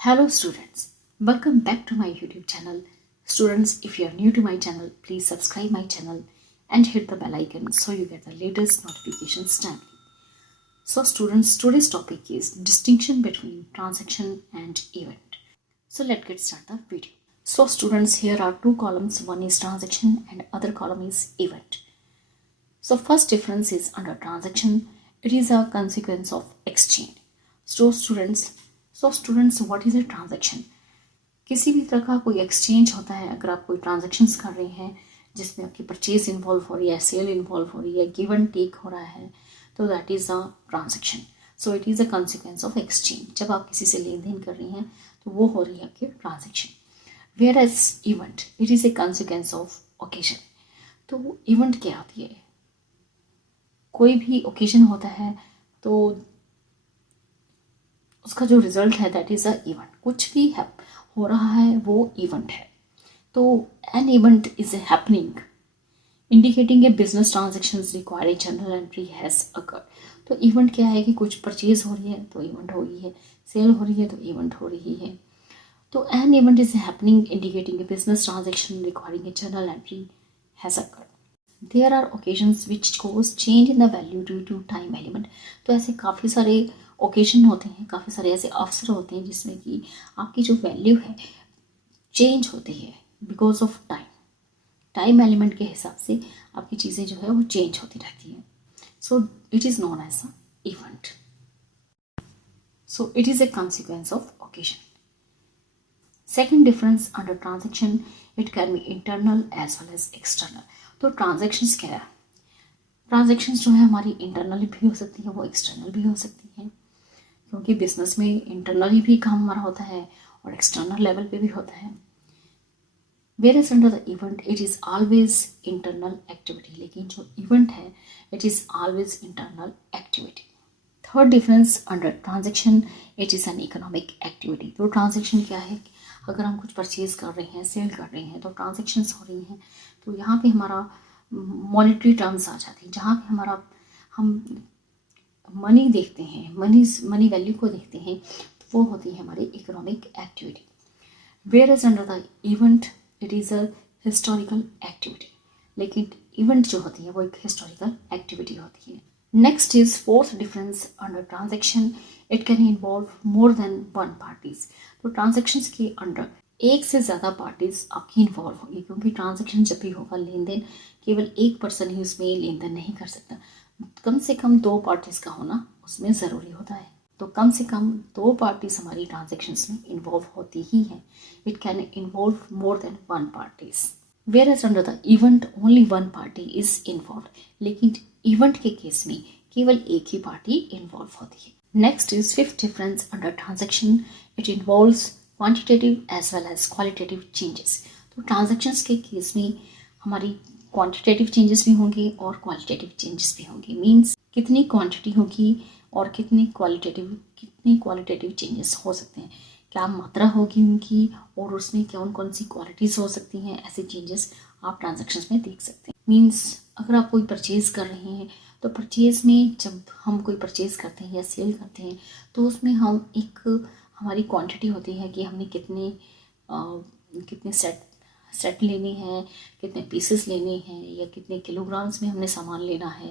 Hello students, welcome back to my YouTube channel. Students, if you are new to my channel, please subscribe my channel and hit the bell icon so you get the latest notifications timely. So students, today's topic is distinction between transaction and event. So let's get started the video. So students, here are two columns, one is transaction and other column is event. So first difference is under transaction, it is a consequence of exchange. So students, what is a transaction? किसी भी तरह का कोई exchange होता है, अगर आप कोई ट्रांजेक्शन्स कर रहे हैं जिसमें आपकी परचेज इन्वॉल्व हो रही है, सेल इन्वॉल्व हो रही है, गिव एंड टेक हो रहा है, तो that is a transaction. So it is a consequence of exchange. जब आप किसी से लेन देन कर रही हैं तो वो हो रही है आपकी transaction. Whereas event, it is a consequence of occasion. तो इवेंट क्या होती है? कोई भी ओकेजन होता है तो उसका जो रिजल्ट है दैट इज़ अ इवेंट. कुछ भी हो रहा है वो इवेंट है. तो an event is a happening indicating a business transactions require a general entry has occurred. तो इवेंट क्या है कि कुछ परचेज हो रही है तो इवेंट हो रही है, सेल हो रही है तो इवेंट हो रही है. तो an event is a happening indicating a business transaction requiring a general entry has occurred. There are occasions which cause change in the value due to time element. तो ऐसे काफ़ी सारे ओकेजन होते हैं, काफ़ी सारे ऐसे अवसर होते हैं जिसमें कि आपकी जो वैल्यू है चेंज होती है बिकॉज ऑफ टाइम एलिमेंट के हिसाब से आपकी चीज़ें जो है वो चेंज होती रहती हैं. So it is known as a event. So it is a consequence of occasion. Second difference under transaction, it can be internal as well as external. तो ट्रांजेक्शन्स क्या है? ट्रांजेक्शन्स जो है हमारी इंटरनली भी हो सकती है, वो एक्सटर्नल भी हो सकती हैं, क्योंकि बिजनेस में इंटरनली भी काम हमारा होता है और एक्सटर्नल लेवल पे भी होता है. Whereas under the event it is always internal activity. लेकिन जो इवेंट है it is always internal activity. Third difference under transaction, it is an economic activity. तो ट्रांजेक्शन क्या है? अगर हम कुछ परचेज कर रहे हैं, सेल कर रहे हैं, तो ट्रांजेक्शन्स हो रही हैं, तो यहाँ पे हमारा मॉनेटरी टर्म्स आ जाती हैं, जहाँ पे हमारा हम मनी देखते हैं, मनी वैल्यू को देखते हैं, तो वो होती है हमारी economic activity. Whereas under the event it is a historical activity. लेकिन इवेंट जो होती है वो एक हिस्टोरिकल एक्टिविटी होती है. Next is fourth difference under transaction, it can involve more than one parties. तो ट्रांजेक्शन्स के अंडर एक से ज़्यादा पार्टीज आपकी इन्वॉल्व होगी, क्योंकि ट्रांजेक्शन जब भी होगा लेन देन केवल एक पर्सन ही उसमें लेन देन नहीं कर सकता, कम से कम दो पार्टीज का होना उसमें ज़रूरी होता है. तो कम से कम दो पार्टीज हमारी ट्रांजेक्शन्स में इन्वॉल्व होती ही हैं. It can involve more than one parties. Whereas under the event only one party is involve. लेकिन इवेंट के केस में केवल एक ही पार्टी इन्वॉल्व होती है. Next is fifth difference under transaction, it involves quantitative as well as qualitative changes. तो transactions के केस में हमारी क्वांटिटेटिव चेंजेस भी होंगे और क्वालिटेटिव चेंजेस भी होंगे. मीन्स कितनी क्वांटिटी होगी और कितनी क्वालिटेटिव चेंजेस हो सकते हैं, क्या मात्रा होगी उनकी और उसमें कौन कौन सी क्वालिटीज़ हो सकती हैं. ऐसे चेंजेस आप ट्रांजेक्शन्स में देख सकते हैं. मीन्स अगर आप कोई परचेज़ कर रहे हैं तो परचेज़ में जब हम कोई परचेज़ करते हैं या सेल करते हैं तो उसमें हम एक हमारी क्वांटिटी होती है कि हमने कितने सेट लेने हैं, कितने पीसेस लेने हैं या कितने किलोग्राम्स में हमने सामान लेना है.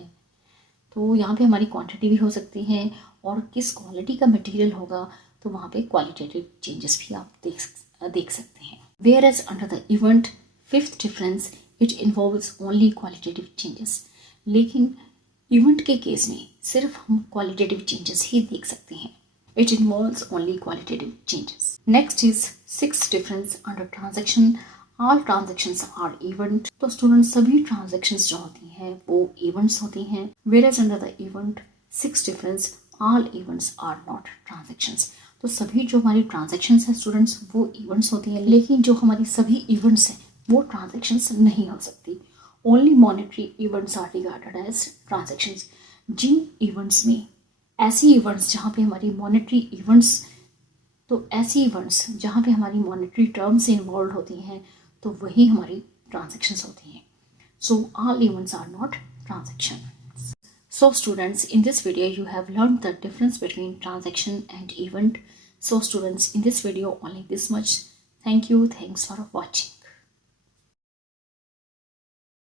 तो यहाँ पे हमारी क्वांटिटी भी हो सकती है और किस क्वालिटी का मटेरियल होगा, तो वहाँ पे क्वालिटेटिव चेंजेस भी आप देख सकते हैं. Whereas under the event fifth difference, it involves only qualitative changes. लेकिन इवेंट के केस में सिर्फ हम क्वालिटेटिव चेंजेस ही देख सकते हैं. It involves only qualitative changes. Next is sixth difference under transaction, all transactions are event. तो स्टूडेंट्स, सभी ट्रांजेक्शन्स जो होती हैं वो इवेंट्स होती हैं. Whereas under the event six difference, all events are not transactions. तो सभी जो हमारी ट्रांजेक्शन्स हैं स्टूडेंट्स वो इवेंट्स होती हैं, लेकिन जो हमारी सभी इवेंट्स हैं वो ट्रांजेक्शन्स नहीं हो सकती. Only monetary events are regarded as transactions. जिन इवेंट्स में ऐसी इवेंट्स जहाँ पे हमारी मॉनेटरी इवेंट्स, तो ऐसी इवेंट्स जहाँ पे हमारी मॉनेटरी टर्म्स इन्वॉल्व होती हैं तो वही हमारी ट्रांजेक्शन्स होती हैं. So all events are not transaction. So students, in this video you have learned the difference between transaction and event. So students, in this video only this much. Thank you. Thanks for watching.